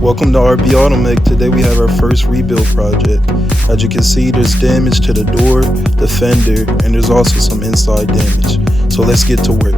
Welcome to RB Automech. Today we have our first rebuild project. As you can see, there's damage to the door, the fender, and there's also some inside damage. So let's get to work.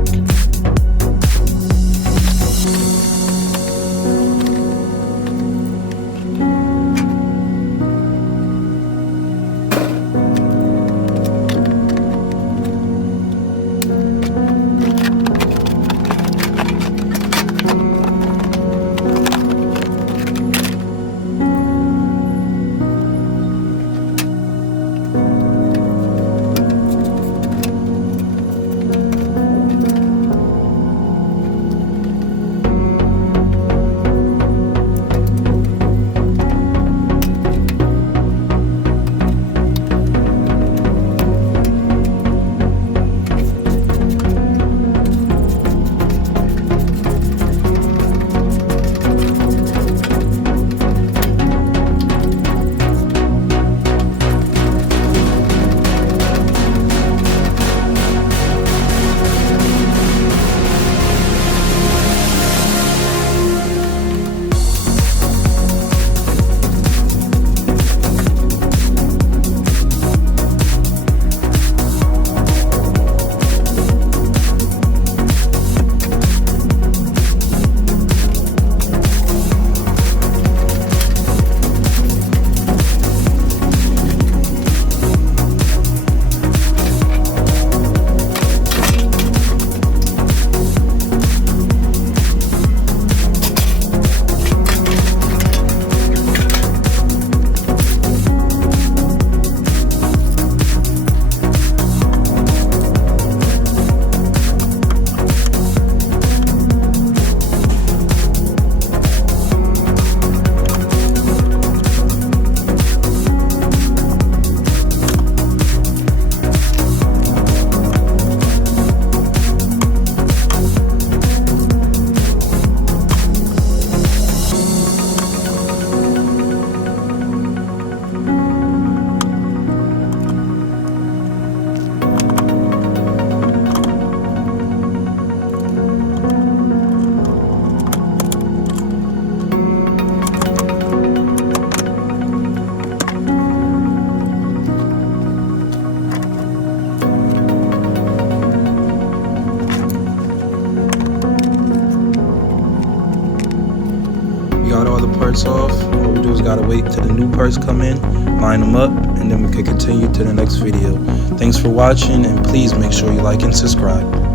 Got all the parts off. All we do is gotta wait till the new parts come in, line them up, and then we can continue to the next video. Thanks for watching, and please make sure you like and subscribe.